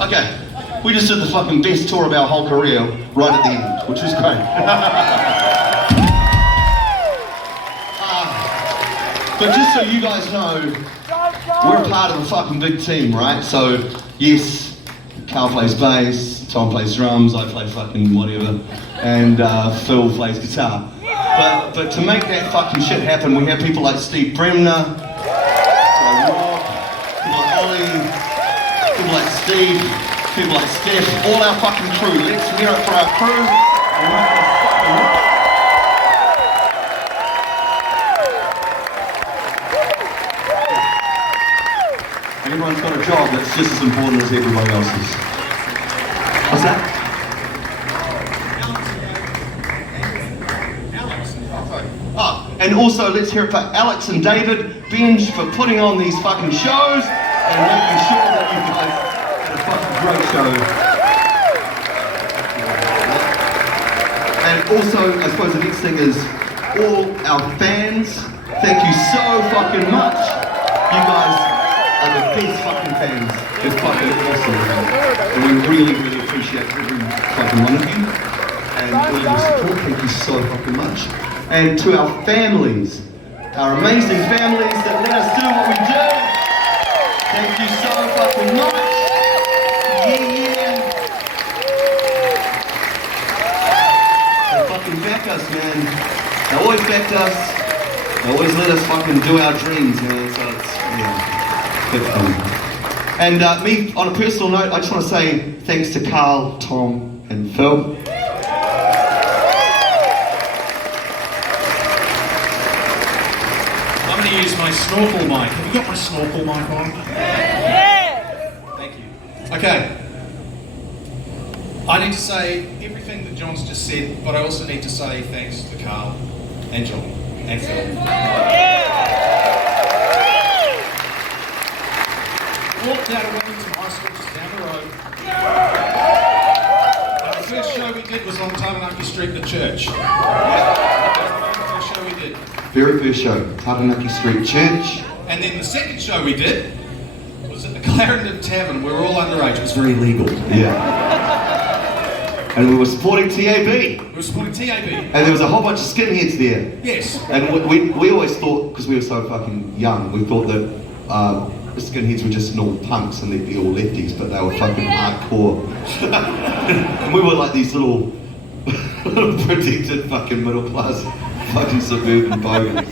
Okay, we just did the fucking best tour of our whole career right at the end, which was great. But just so you guys know, we're a part of a fucking big team, right? So, yes, Karl plays bass, Tom plays drums, I play fucking whatever, and Phil plays guitar. But to make that fucking shit happen, we have people like Steve Bremner, Rob, people like Ollie, people like Steve, people like Steph, all our fucking crew. Let's hear it for our crew. Everyone's got a job that's just as important as everybody else's. What's that? Oh, and also let's hear it for Alex and David, Benj, for putting on these fucking shows and making sure that you guys had a fucking great show. And also, I suppose the next thing is all our fans, thank you so fucking much. You guys are the best fucking fans. It's fucking awesome. And we really, really appreciate every fucking one of you. And all your support, thank you so fucking much. And to our families, our amazing families that let us do what we do, thank you so fucking much. Yeah. They fucking back us, man. They always backed us. They always let us fucking do our dreams, man. So it's, yeah, good fun. And me, on a personal note, I just want to say thanks to Karl, Tom, and Phil. I'm going to use my snorkel mic. Have you got my snorkel mic on? Yeah! Thank you. Okay. I need to say everything that John's just said, but I also need to say thanks to Karl and John and Phil. Walked out of Wellington High School just down the road. The first show we did was on Taranaki Street at the church. That was the first show we did. Very first show, Taranaki Street Church. And then the second show we did was at the Clarendon Tavern. We were all underage. It was very legal. Yeah. And we were supporting TAB. We were supporting TAB. And there was a whole bunch of skinheads there. Yes. And we always thought, because we were so fucking young, we thought that the skinheads were just normal punks and they'd be all lefties, but they were fucking hardcore. And we were like these little protected fucking middle class fucking suburban bogans.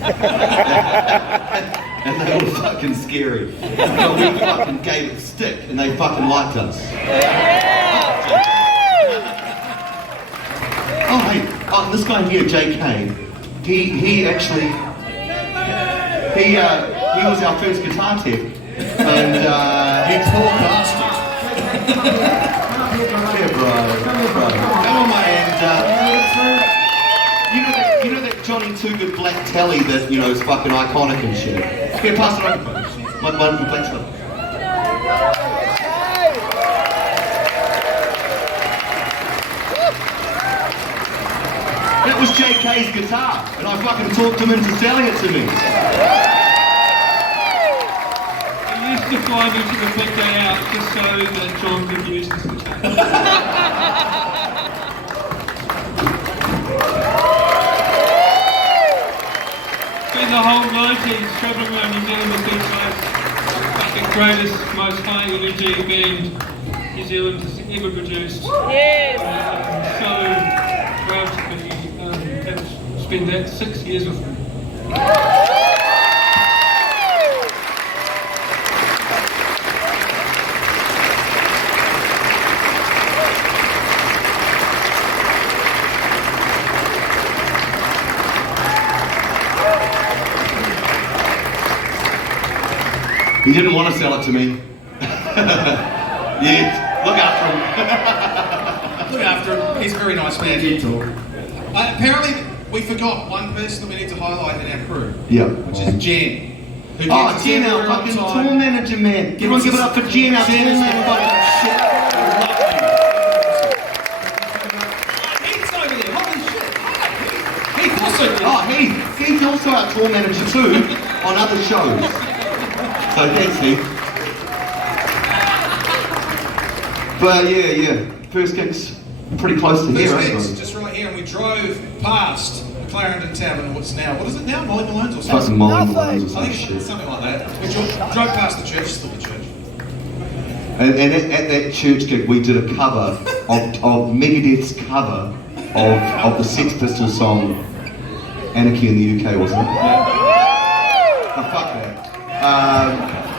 And they were fucking scary. But we fucking gave it stick and they fucking liked us. Oh hey, this guy here, JK, he actually, he was our first guitar tech. And You poor bastard. yeah bro. Come on, mate. And you know that Johnny Too Good black telly that, you know, is fucking iconic and shit? Yeah, pass it over, folks. My one from black stuff. That was JK's guitar, and I fucking talked him into selling it to me. He used to fly me to the big day out just so that John could use this guitar. Spent the whole 90s travelling around New Zealand with these guys. Like the greatest, most high energy band New Zealand has ever produced. Yes! I'm so proud to be spend that 6 years with them. He didn't want to sell it to me. Yeah, look after him. Look after him. He's a very nice man. Apparently, we forgot one person that we need to highlight in our crew. Yeah. Which is Jen. Who Oh, gets Jen, everywhere our on fucking time. tour manager, man. Everyone give it up for Jen, our tour Jen is the manager. fucking shit. He's over there. Holy shit. Heath also did. Oh, Heath he's also our tour manager too on other shows. So thanks, Steve. But yeah, first gig's pretty close to here, First ain't gigs, it? just right here, and we drove past the Clarendon Tavern, what is it now? Molly Malone's or something? Fucking Molly Malone's or I some think shit. it's something like that. We drove past the church, still the church. And at that church gig, we did a cover of Megadeth's cover of the Sex Pistols song Anarchy in the UK, wasn't it? Oh, fuck that.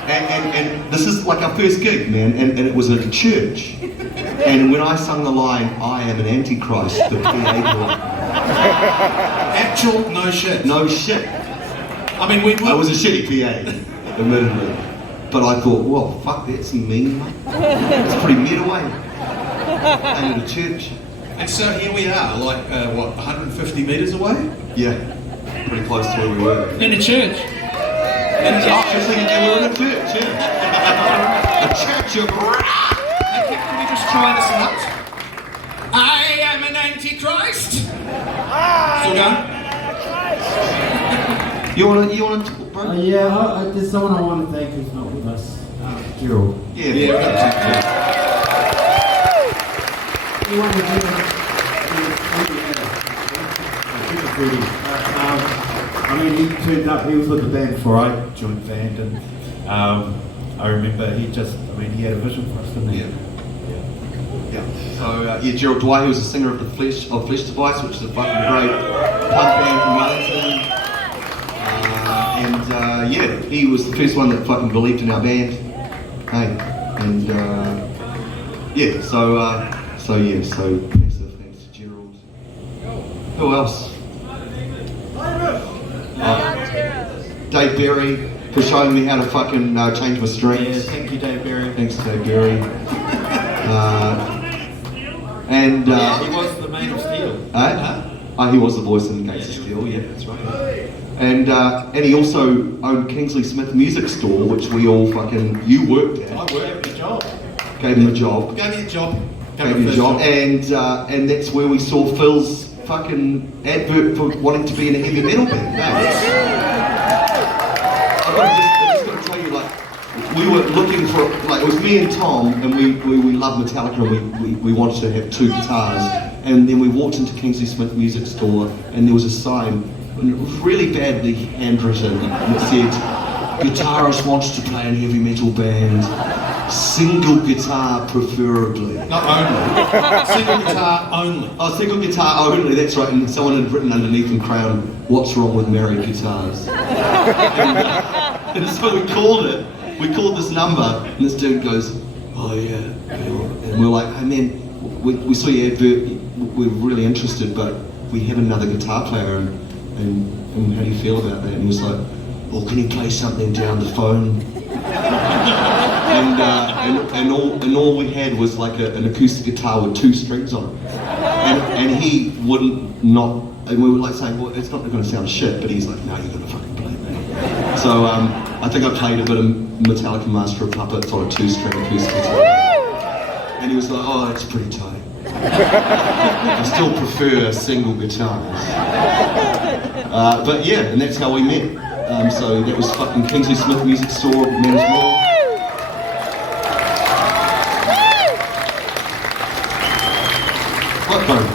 And this is like our first gig, man, and it was at a church. And when I sung the line, I am an antichrist, the PA boy. Actual no shit. No shit. I mean, we I was a shitty PA, admittedly. But I thought, well, fuck, that's mean, mate. It's pretty meta way. And at a church. And so here we are, like, 150 metres away? Yeah, pretty close to where we were. In a church. Oh, actually, yeah, we were in a church, yeah. A church of... Can we just try this out? I am an antichrist. Still going? You wanna talk, bro? Yeah, there's someone I want to thank who's not with us. Gerald. Yeah, we've got to talk. He wanted to do it. I mean, he turned up, he was with the band before I joined the band, and I remember he had a vision for us, didn't he? Yeah. So, Gerald Dwyer, who was a singer of Flesh Device, which is a fucking great punk band from Wellington. He was the first one that fucking believed in our band. Hey, and so massive thanks to Gerald. Who else? Dave Berry for showing me how to fucking change my strings. Yeah, thank you, Dave Berry. Thanks, Dave Berry. He was the man of steel. He was the voice in Gates of Steel, yeah, that's right. And he also owned Kingsley Smith Music Store, which we all you worked at. I worked a job. Gave him a job. Gave me a job. And that's where we saw Phil's fucking advert for wanting to be in a heavy metal band. I'm just gonna tell you, we were looking for, it was me and Tom, and we loved Metallica, and we wanted to have two guitars. And then we walked into Kingsley Smith Music Store, and there was a sign, and it was really badly handwritten, and it said, "Guitarist wants to play in heavy metal band, single guitar preferably." Not only. Single guitar only. Oh, single guitar only, that's right. And someone had written underneath in Crown, "What's wrong with married guitars?" and so we called this number, and this dude goes, "Oh yeah." And we're like, "Hey man, we saw your advert, we're really interested, but we have another guitar player, and how do you feel about that?" And he was like, "Well, can you play something down the phone?" and all we had was an acoustic guitar with two strings on it, and he wouldn't not, and we were saying, "Well, it's not going to sound shit," but he's like, "No, you're going to fucking play, man." So I think I played a bit of Metallica Master of Puppets on a two-string acoustic guitar, and he was like, "Oh, that's pretty tight. I still prefer single guitars." But yeah, and that's how we met. So that was fucking Kingsley Smith Music Store, Manus Mall. What phone?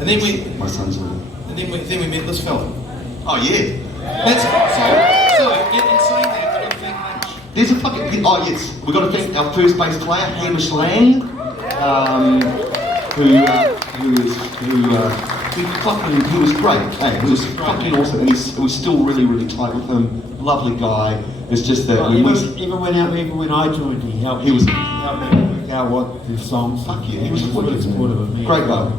And then My son's on. and then we met this fella. Oh yeah. That's so in saying that, we don't think much. There's a fucking, oh yes, we've got to thank our first bass player, Hamish Lang, who was great, hey, he was fucking awesome, and he was still really, really tight with him, lovely guy. It's just that Even when I joined, he helped me work out what the songs. Fuck yeah, he was really supportive of me. Great guy.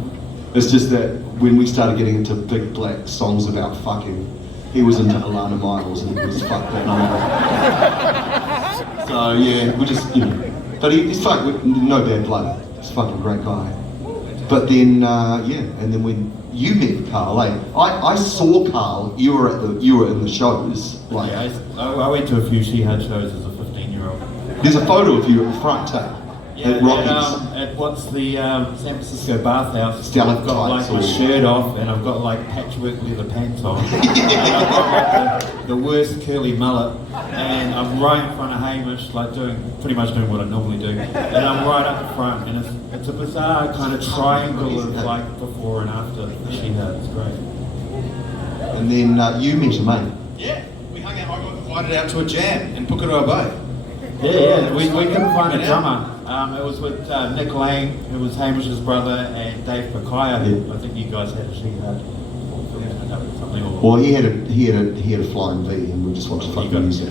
It's just that when we started getting into big black songs about fucking, he was into Alana Miles and he was fucked that night. So yeah, we just, but he's no bad blood. He's a fucking great guy. But then, and then when you met Karl, I saw Karl. You were in the shows. I went to a few Shihad shows as a 15-year-old. There's a photo of you at the front, at Rockies. At what's the San Francisco bathhouse? Stalactites I've got like my or- shirt off and I've got like patchwork leather pants on. And I've got like the worst curly mullet, and I'm right in front of Hamish, like pretty much doing what I normally do. And I'm right up the front, and it's a bizarre kind of triangle of like before and after Shihad. It's great. And then you met your mate. Yeah, we hung out. I got invited out to a jam in Pukeroa Bay. Yeah, we couldn't find a drummer. It was with Nick Lang, who was Hamish's brother, and Dave Pakaya, who I think you guys had a Shihad. Something or Well, he had a flying V, and we just watched the fucking music.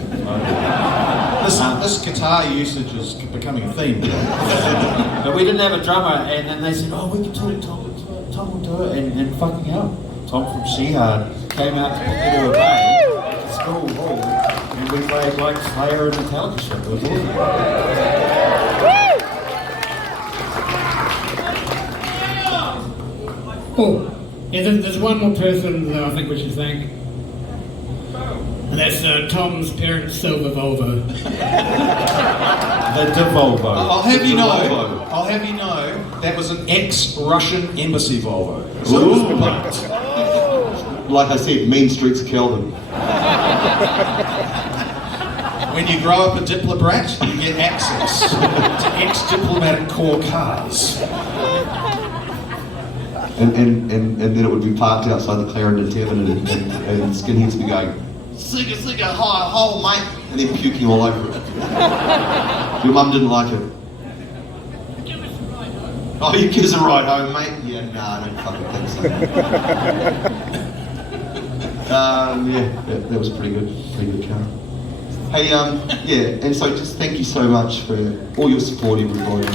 This guitar usage is becoming a theme. But we didn't have a drummer, and then they said, "Oh, we can tell Tom will do it," and fucking hell, Tom from Shihad came out to Pukeroa Bay at the school hall, and we played like Slayer and the Telecaster. It was awesome. Oh, yeah, there's one more person that I think we should thank. And that's Tom's parents' silver Volvo. The Volvo. I'll have you know, that was an ex-Russian embassy Volvo. So it was parked. Like I said, mean streets kill them. When you grow up a diplomat, you get access to ex-diplomatic core cars. And then it would be parked outside the Clarendon Tavern, and skinheads would be going, "Sigga, hi, hole, mate," and then puking all over it. Your mum didn't like it. Oh, you give us a ride home, mate? Yeah, nah, I don't fucking think so. Yeah, that was pretty good, Karl. Hey, yeah, and so just thank you so much for all your support, everybody.